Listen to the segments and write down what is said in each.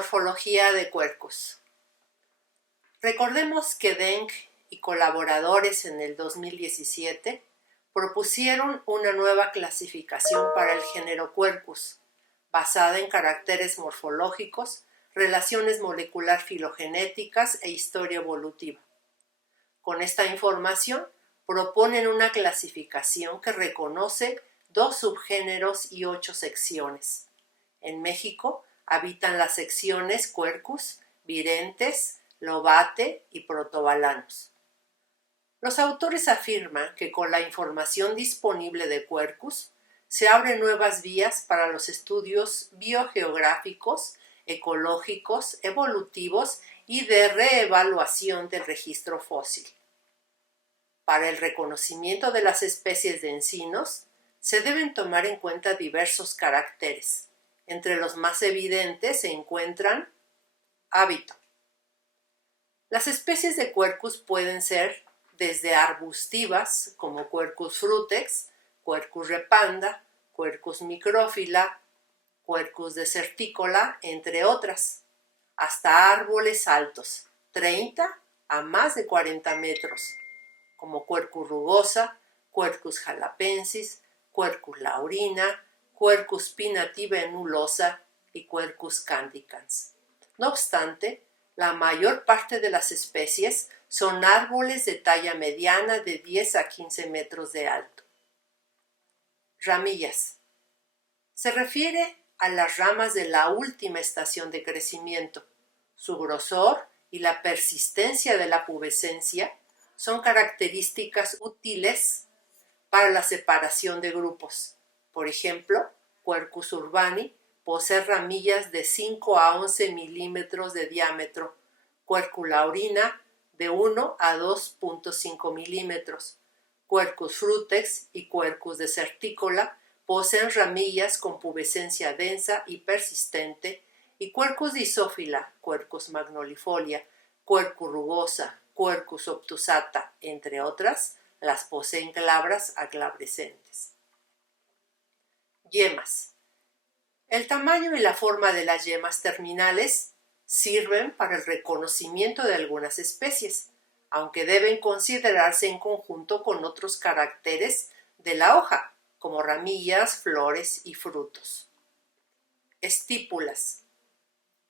Morfología de Quercus. Recordemos que Deng y colaboradores en el 2017 propusieron una nueva clasificación para el género Quercus, basada en caracteres morfológicos, relaciones molecular filogenéticas e historia evolutiva. Con esta información, proponen una clasificación que reconoce 2 subgéneros y 8 secciones. En México habitan las secciones Quercus, Virentes, Lobate y Protobalanos. Los autores afirman que con la información disponible de Quercus se abren nuevas vías para los estudios biogeográficos, ecológicos, evolutivos y de reevaluación del registro fósil. Para el reconocimiento de las especies de encinos, se deben tomar en cuenta diversos caracteres. Entre los más evidentes se encuentran hábito. Las especies de Quercus pueden ser desde arbustivas, como Quercus frutex, Quercus repanda, Quercus micrófila, Quercus deserticola, entre otras, hasta árboles altos, 30 a más de 40 metros, como Quercus rugosa, Quercus jalapensis, Quercus laurina, Quercus pinnativenulosa y Quercus candicans. No obstante, la mayor parte de las especies son árboles de talla mediana de 10 a 15 metros de alto. Ramillas. Se refiere a las ramas de la última estación de crecimiento. Su grosor y la persistencia de la pubescencia son características útiles para la separación de grupos. Por ejemplo, Quercus urbani posee ramillas de 5 a 11 milímetros de diámetro, Quercus laurina de 1 a 2.5 milímetros. Quercus frutex y Quercus deserticola poseen ramillas con pubescencia densa y persistente, y Quercus disófila, Quercus magnolifolia, Quercus rugosa, Quercus obtusata, entre otras, las poseen glabras a glabrescentes. Yemas. El tamaño y la forma de las yemas terminales sirven para el reconocimiento de algunas especies, aunque deben considerarse en conjunto con otros caracteres de la hoja, como ramillas, flores y frutos. Estípulas.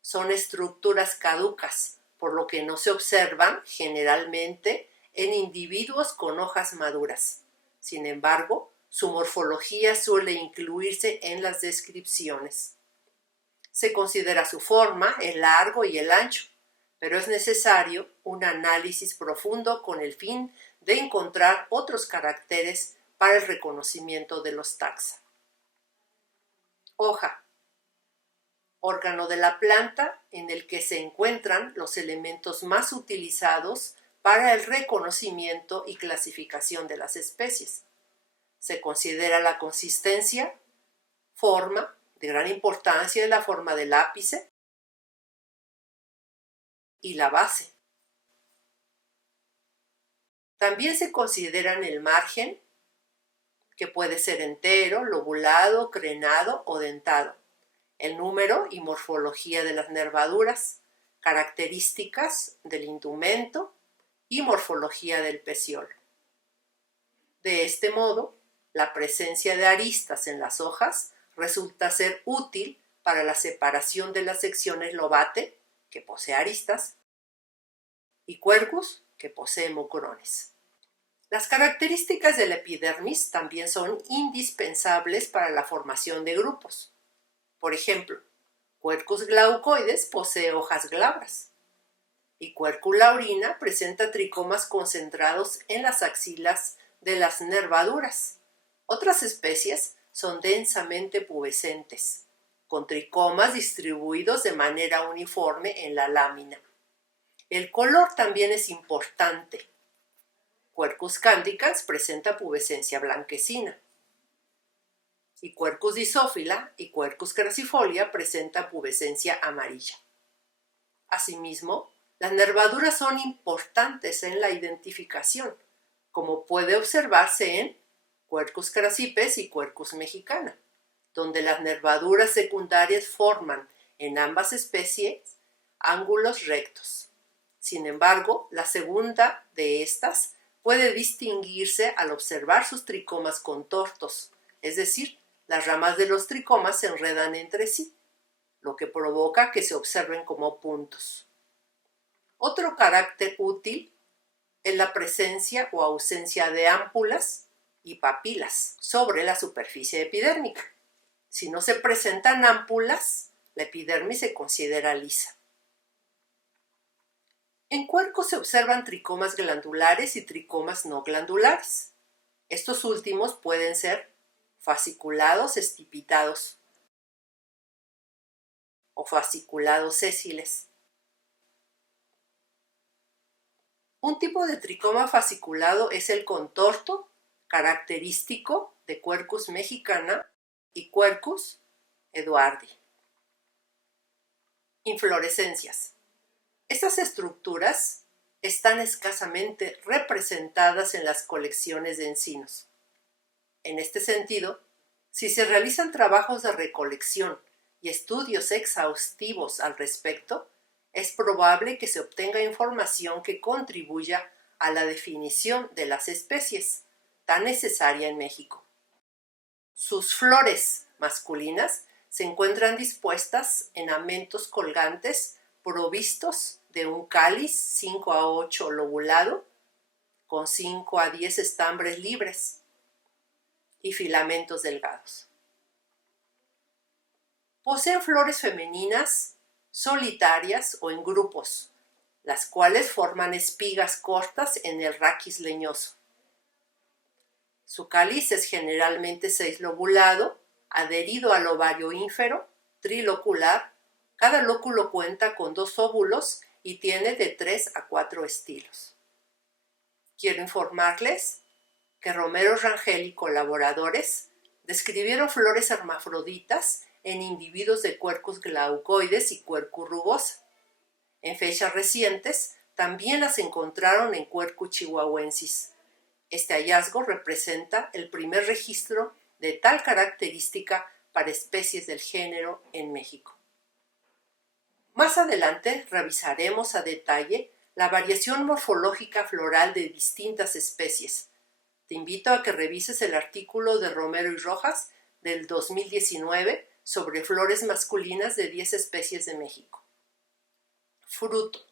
Son estructuras caducas, por lo que no se observan generalmente en individuos con hojas maduras. Sin embargo, su morfología suele incluirse en las descripciones. Se considera su forma, el largo y el ancho, pero es necesario un análisis profundo con el fin de encontrar otros caracteres para el reconocimiento de los taxa. Hoja. Órgano de la planta en el que se encuentran los elementos más utilizados para el reconocimiento y clasificación de las especies. Se considera la consistencia, forma, de gran importancia la forma del ápice y la base. También se consideran el margen, que puede ser entero, lobulado, crenado o dentado, el número y morfología de las nervaduras, características del indumento y morfología del peciolo. De este modo, la presencia de aristas en las hojas resulta ser útil para la separación de las secciones lobate, que posee aristas, y Quercus, que posee mucrones. Las características de la epidermis también son indispensables para la formación de grupos. Por ejemplo, Quercus glaucoides posee hojas glabras y Quercus laurina presenta tricomas concentrados en las axilas de las nervaduras. Otras especies son densamente pubescentes, con tricomas distribuidos de manera uniforme en la lámina. El color también es importante. Quercus candicans presenta pubescencia blanquecina, y Quercus disófila y Quercus crassifolia presenta pubescencia amarilla. Asimismo, las nervaduras son importantes en la identificación, como puede observarse en Quercus crassipes y Quercus mexicana, donde las nervaduras secundarias forman en ambas especies ángulos rectos. Sin embargo, la segunda de estas puede distinguirse al observar sus tricomas contortos, es decir, las ramas de los tricomas se enredan entre sí, lo que provoca que se observen como puntos. Otro carácter útil es la presencia o ausencia de ámpulas y papilas sobre la superficie epidérmica. Si no se presentan ámpulas, la epidermis se considera lisa. En cuercos se observan tricomas glandulares y tricomas no glandulares. Estos últimos pueden ser fasciculados estipitados o fasciculados sésiles. Un tipo de tricoma fasciculado es el contorto, característico de Quercus mexicana y Quercus eduardi. Inflorescencias. Estas estructuras están escasamente representadas en las colecciones de encinos. En este sentido, si se realizan trabajos de recolección y estudios exhaustivos al respecto, es probable que se obtenga información que contribuya a la definición de las especies, tan necesaria en México. Sus flores masculinas se encuentran dispuestas en amentos colgantes provistos de un cáliz 5 a 8 lobulado, con 5 a 10 estambres libres y filamentos delgados. Poseen flores femeninas solitarias o en grupos, las cuales forman espigas cortas en el raquis leñoso. Su cáliz es generalmente 6 lobulado, adherido al ovario ínfero, trilocular. Cada lóculo cuenta con 2 óvulos y tiene de 3 a 4 estilos. Quiero informarles que Romero Rangel y colaboradores describieron flores hermafroditas en individuos de Quercus glaucoides y Quercus rugosa. En fechas recientes también las encontraron en Quercus chihuahuensis. Este hallazgo representa el primer registro de tal característica para especies del género en México. Más adelante revisaremos a detalle la variación morfológica floral de distintas especies. Te invito a que revises el artículo de Romero y Rojas del 2019 sobre flores masculinas de 10 especies de México. Fruto.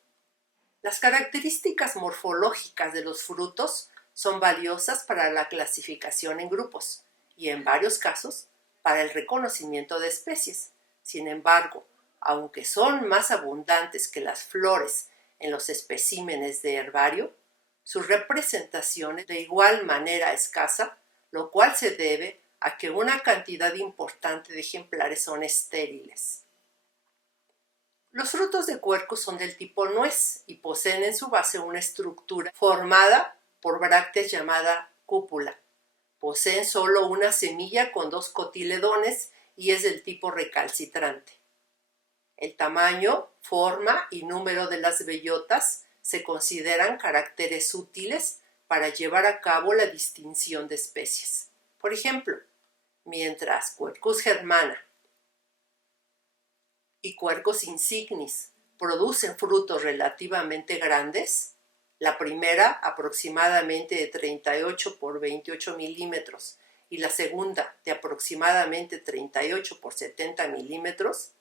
Las características morfológicas de los frutos son valiosas para la clasificación en grupos y, en varios casos, para el reconocimiento de especies. Sin embargo, aunque son más abundantes que las flores en los especímenes de herbario, su representación es de igual manera escasa, lo cual se debe a que una cantidad importante de ejemplares son estériles. Los frutos de Quercus son del tipo nuez y poseen en su base una estructura formada por brácteas llamada cúpula. Poseen solo una semilla con 2 cotiledones y es del tipo recalcitrante. El tamaño, forma y número de las bellotas se consideran caracteres útiles para llevar a cabo la distinción de especies. Por ejemplo, mientras Quercus germana y Quercus insignis producen frutos relativamente grandes, la primera aproximadamente de 38 por 28 milímetros y la segunda de aproximadamente 38 por 70 milímetros,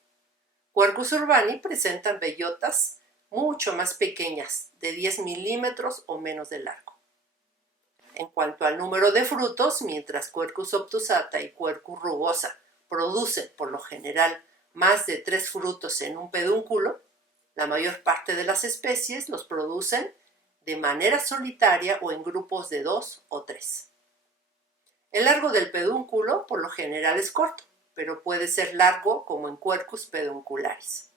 Quercus urbani presentan bellotas mucho más pequeñas, de 10 milímetros o menos de largo. En cuanto al número de frutos, mientras Quercus obtusata y Quercus rugosa producen, por lo general, más de 3 frutos en un pedúnculo, la mayor parte de las especies los producen de manera solitaria o en grupos de 2 o 3. El largo del pedúnculo, por lo general, es corto, pero puede ser largo como en Quercus peduncularis.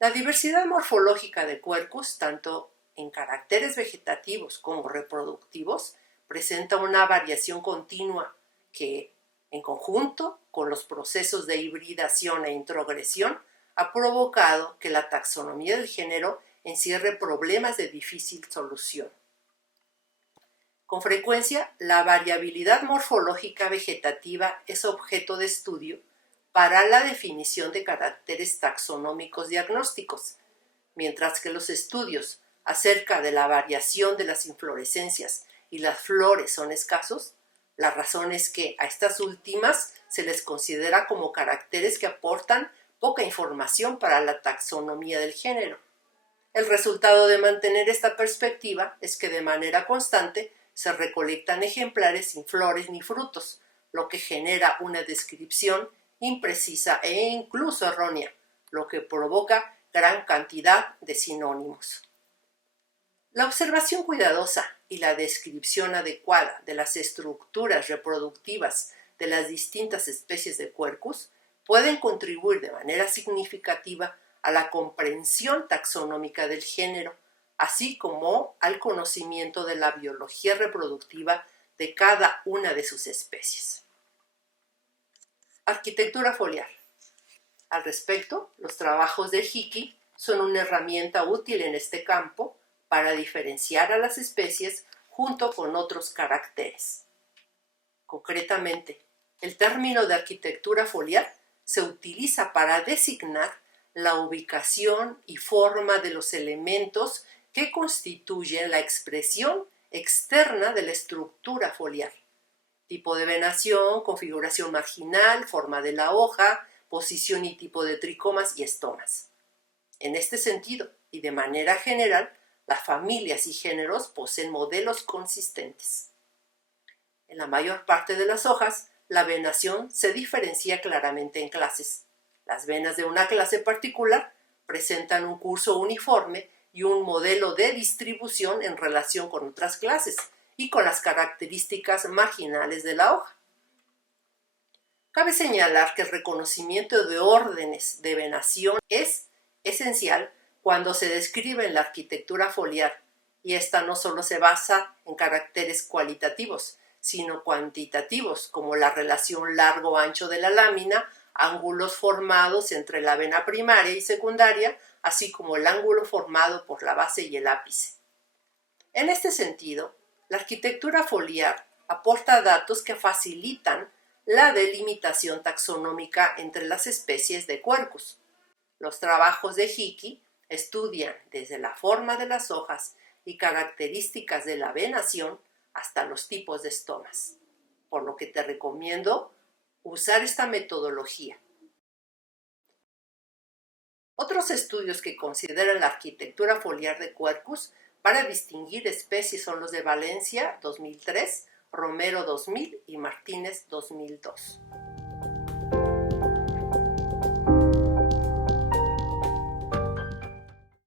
La diversidad morfológica de Quercus, tanto en caracteres vegetativos como reproductivos, presenta una variación continua que, en conjunto con los procesos de hibridación e introgresión, ha provocado que la taxonomía del género encierre problemas de difícil solución. Con frecuencia, la variabilidad morfológica vegetativa es objeto de estudio para la definición de caracteres taxonómicos diagnósticos, mientras que los estudios acerca de la variación de las inflorescencias y las flores son escasos. La razón es que a estas últimas se les considera como caracteres que aportan poca información para la taxonomía del género. El resultado de mantener esta perspectiva es que de manera constante se recolectan ejemplares sin flores ni frutos, lo que genera una descripción imprecisa e incluso errónea, lo que provoca gran cantidad de sinónimos. La observación cuidadosa y la descripción adecuada de las estructuras reproductivas de las distintas especies de Quercus pueden contribuir de manera significativa a la comprensión taxonómica del género, así como al conocimiento de la biología reproductiva de cada una de sus especies. Arquitectura foliar. Al respecto, los trabajos de Hickey son una herramienta útil en este campo para diferenciar a las especies junto con otros caracteres. Concretamente, el término de arquitectura foliar se utiliza para designar la ubicación y forma de los elementos que constituyen la expresión externa de la estructura foliar: tipo de venación, configuración marginal, forma de la hoja, posición y tipo de tricomas y estomas. En este sentido, y de manera general, las familias y géneros poseen modelos consistentes. En la mayor parte de las hojas, la venación se diferencia claramente en clases. Las venas de una clase particular presentan un curso uniforme y un modelo de distribución en relación con otras clases y con las características marginales de la hoja. Cabe señalar que el reconocimiento de órdenes de venación es esencial cuando se describe en la arquitectura foliar, y esta no solo se basa en caracteres cualitativos, sino cuantitativos, como la relación largo-ancho de la lámina, ángulos formados entre la vena primaria y secundaria, así como el ángulo formado por la base y el ápice. En este sentido, la arquitectura foliar aporta datos que facilitan la delimitación taxonómica entre las especies de Quercus. Los trabajos de Hickey estudian desde la forma de las hojas y características de la venación hasta los tipos de estomas, por lo que te recomiendo usar esta metodología. Otros estudios que consideran la arquitectura foliar de Quercus para distinguir especies son los de Valencia 2003, Romero 2000 y Martínez 2002.